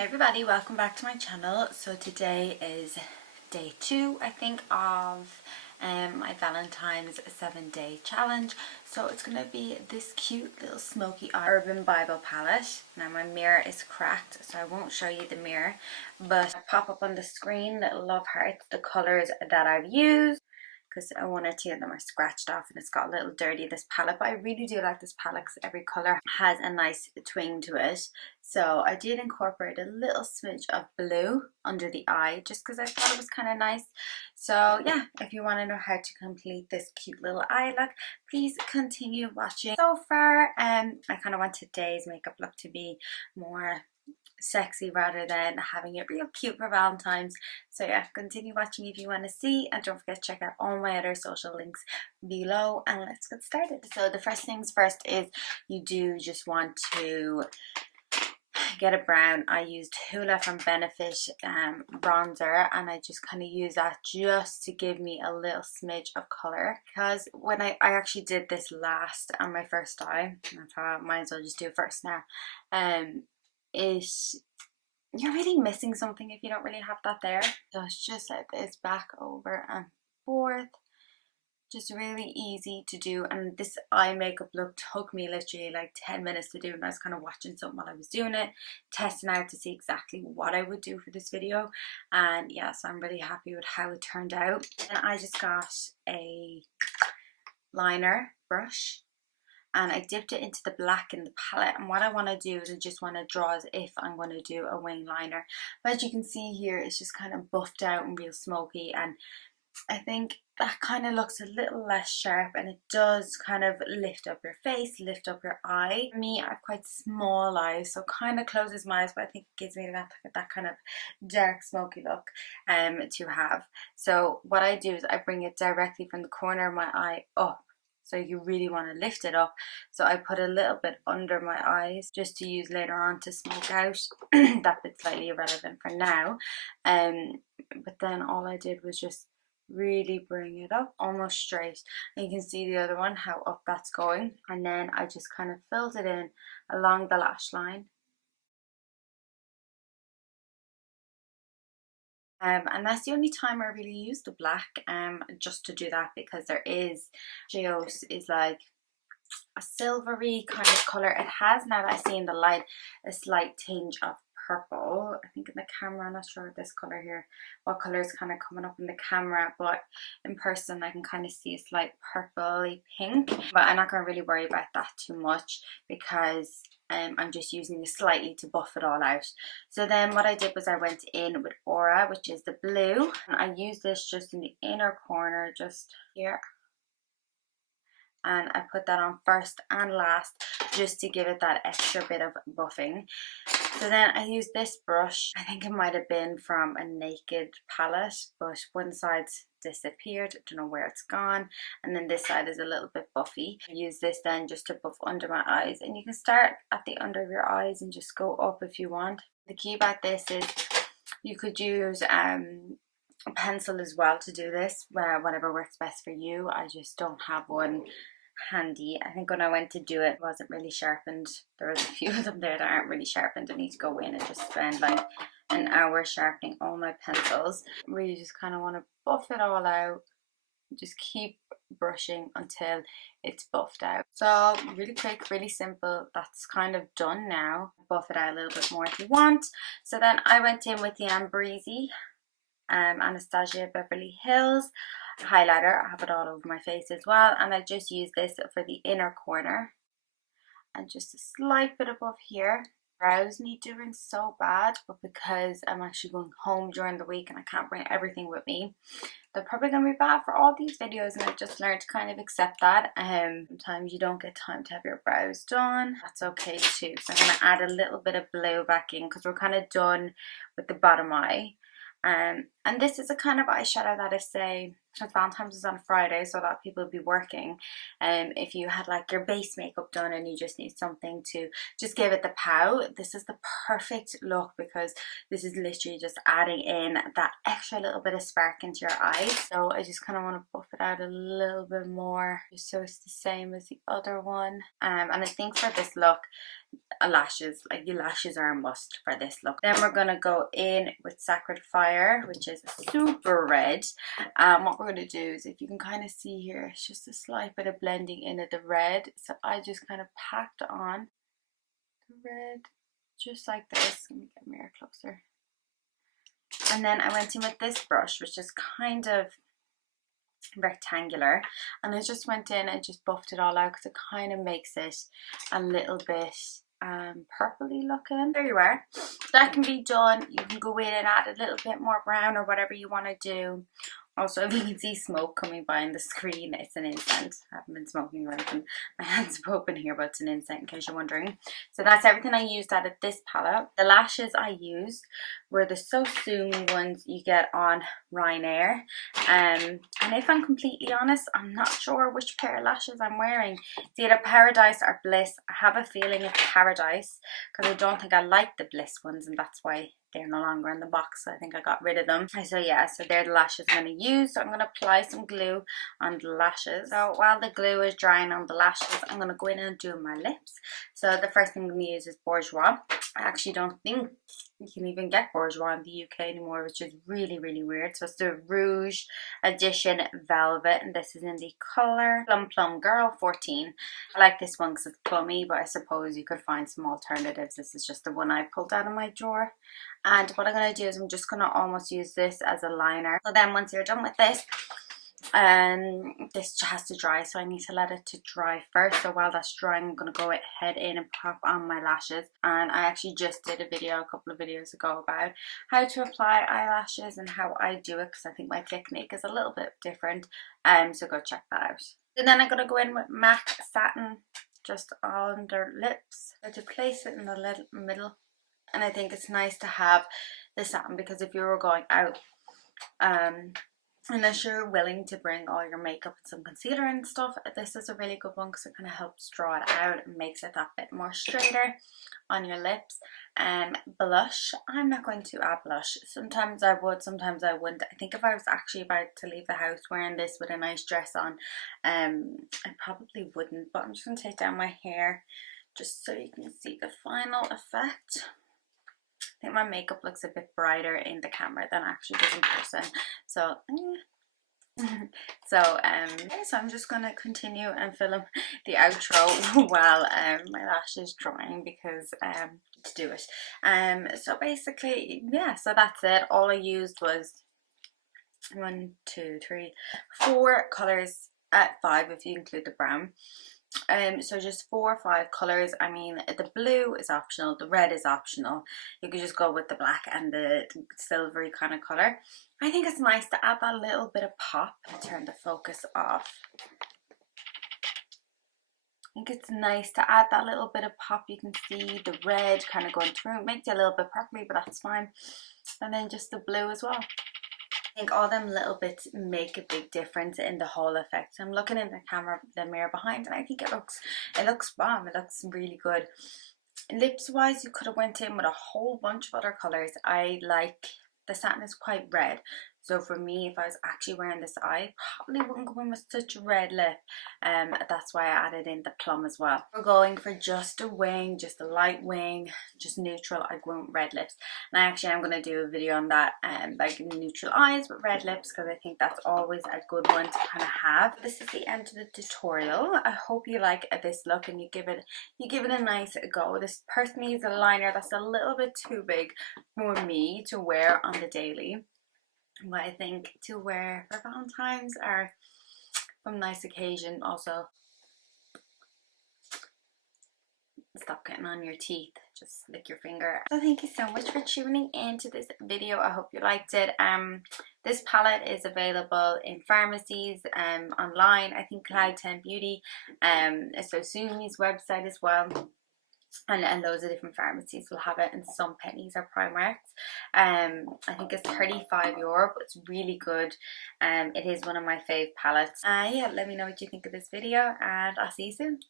Hey everybody, welcome back to my channel. So today is day 2, I think, of my Valentine's 7-day challenge. So it's going to be this cute little smoky eye urban Bible palette. Now my mirror is cracked, so I won't show you the mirror, but I'll pop up on the screen little love hearts, the colours that I've used, because one or two of them are scratched off and it's got a little dirty, this palette. But I really do like this palette because every colour has a nice twing to it. So I did incorporate a little smidge of blue under the eye just because I thought it was kind of nice. So yeah, if you want to know how to complete this cute little eye look, please continue watching. So far I kind of want today's makeup look to be more sexy rather than having it real cute for Valentine's. So yeah, continue watching if you want to see, and don't forget to check out all my other social links below, and let's get started. So the first things first is you do just want to get a brown. I used Hoola from Benefit bronzer, and I just kind of use that just to give me a little smidge of color, because when I actually did this last on my first eye, I thought I might as well just do it first now. You're really missing something if you don't really have that there. So it's just like this, back, over and forth. Just really easy to do, and this eye makeup look took me literally like 10 minutes to do, and I was kind of watching something while I was doing it, testing out to see exactly what I would do for this video. And yeah, so I'm really happy with how it turned out. And I just got a liner brush and I dipped it into the black in the palette, and what I want to do is I just want to draw as if I'm going to do a wing liner. But as you can see here, it's just kind of buffed out and real smoky, and I think that kind of looks a little less sharp, and it does kind of lift up your face, lift up your eye. For me, I have quite small eyes, so kind of closes my eyes, but I think it gives me that kind of dark smoky look to have. So what I do is I bring it directly from the corner of my eye up. So you really want to lift it up. So I put a little bit under my eyes just to use later on to smoke out. That bit's slightly irrelevant for now. But then all I did was just really bring it up almost straight, and you can see the other one, how up that's going. And then I just kind of filled it in along the lash line. And that's the only time I really use the black, just to do that, because there is Geos is like a silvery kind of color. It has, now that I see in the light, a slight tinge of purple. I think in the camera, I'm not sure this color here, what color is kind of coming up in the camera, but in person I can kind of see a slight purpley pink. But I'm not going to really worry about that too much, because I'm just using it slightly to buff it all out. So then what I did was I went in with Aura, which is the blue, and I used this just in the inner corner, just here. And I put that on first and last just to give it that extra bit of buffing. So then I used this brush. I think it might have been from a Naked palette, but one side's disappeared, I don't know where it's gone, and then this side is a little bit buffy. I use this then just to buff under my eyes, and you can start at the under of your eyes and just go up if you want. The key about this is you could use a pencil as well to do this, whatever works best for you. I just don't have one handy. I think when I went to do it wasn't really sharpened. There was a few of them there that aren't really sharpened. I need to go in and just spend like an hour sharpening all my pencils. Really just kind of want to buff it all out. Just keep brushing until it's buffed out. So really quick, really simple. That's kind of done now. Buff it out a little bit more if you want. So then I went in with the Ambreezy Anastasia Beverly Hills highlighter. I have it all over my face as well, and I just use this for the inner corner and just a slight bit above here. Brows need doing so bad, but because I'm actually going home during the week and I can't bring everything with me, they're probably going to be bad for all these videos, and I've just learned to kind of accept that. Sometimes you don't get time to have your brows done. That's okay too. So I'm going to add a little bit of blue back in because we're kind of done with the bottom eye. And this is a kind of eyeshadow that I say because Valentine's is on Friday, so a lot of people will be working. If you had like your base makeup done and you just need something to just give it the pow, this is the perfect look, because this is literally just adding in that extra little bit of spark into your eyes. So I just kind of want to buff it out a little bit more, just so it's the same as the other one. And I think for this look, lashes, like your lashes are a must for this look. Then we're gonna go in with Sacred Fire, which is super red. What we're gonna do is, if you can kind of see here, it's just a slight bit of blending in of the red. So I just kind of packed on the red just like this. Let me get a mirror closer. And then I went in with this brush, which is kind of rectangular, and I just went in and just buffed it all out, because it kind of makes it a little bit purpley looking. There you are. That can be done. You can go in and add a little bit more brown or whatever you want to do. Also, if you can see smoke coming by on the screen, it's an incense. I haven't been smoking or anything. My hands are open here, but it's an incense in case you're wondering. So that's everything I used out of this palette. The lashes I used were the So Soon ones you get on Ryanair. And if I'm completely honest, I'm not sure which pair of lashes I'm wearing. It's either Paradise or Bliss. I have a feeling it's Paradise, because I don't think I like the Bliss ones, and that's why they're no longer in the box. So I think I got rid of them. So yeah, so they're the lashes I'm going to use. So I'm going to apply some glue on the lashes. So while the glue is drying on the lashes, I'm going to go in and do my lips. So the first thing I'm going to use is Bourjois. I actually don't think you can even get Bourjois in the UK anymore, which is really, really weird. So it's the Rouge Edition Velvet, and this is in the colour Plum Plum Girl 14. I like this one because it's plummy, but I suppose you could find some alternatives. This is just the one I pulled out of my drawer. And what I'm going to do is I'm just going to almost use this as a liner. So then once you're done with this has to dry, so I need to let it to dry first. So while that's drying, I'm going to go ahead in and pop on my lashes. And I actually just did a video a couple of videos ago about how to apply eyelashes and how I do it, because I think my technique is a little bit different. So go check that out. And then I'm going to go in with MAC Satin just under lips, so to place it in the little middle. And I think it's nice to have the satin, because if you were going out, unless you're willing to bring all your makeup and some concealer and stuff, this is a really good one, because it kind of helps draw it out and makes it that bit more straighter on your lips. Blush, I'm not going to add blush. Sometimes I would, sometimes I wouldn't. I think if I was actually about to leave the house wearing this with a nice dress on, I probably wouldn't. But I'm just going to take down my hair just so you can see the final effect. I think my makeup looks a bit brighter in the camera than actually does in person. So, so I'm just going to continue and film the outro while my lash is drying, because to do it. So basically, yeah, so that's it. All I used was 1, 2, 3, 4 colours, 5 if you include the brown. So just 4 or 5 colours. I mean, the blue is optional, the red is optional. You could just go with the black and the silvery kind of colour. I think it's nice to add that little bit of pop. I'll turn the focus off. I think it's nice to add that little bit of pop. You can see the red kind of going through. It makes it a little bit purpley, but that's fine. And then just the blue as well. I think all them little bits make a big difference in the whole effect. I'm looking in the mirror behind, and I think it looks bomb. It looks really good. Lips wise, you could have went in with a whole bunch of other colours. I like the satin is quite red, so for me, if I was actually wearing this, I probably wouldn't go in with such a red lip. That's why I added in the plum as well. We're going for just a wing, just a light wing, just neutral. I go in with red lips, and actually I'm going to do a video on that, like neutral eyes with red lips, because I think that's always a good one to kind of have. This is the end of the tutorial. I hope you like this look and you give it a nice go. This personally is a liner that's a little bit too big for me to wear on the daily. But I think to wear for Valentine's or some nice occasion. Also, stop getting on your teeth, just lick your finger. So thank you so much for tuning into this video. I hope you liked it. This palette is available in pharmacies, online. I think Cloud 10 Beauty, So Sumi's website as well. and loads of different pharmacies will have it, and some Pennies or Primarks. I think it's €35, but it's really good. It is one of my fave palettes. Yeah, let me know what you think of this video, and I'll see you soon.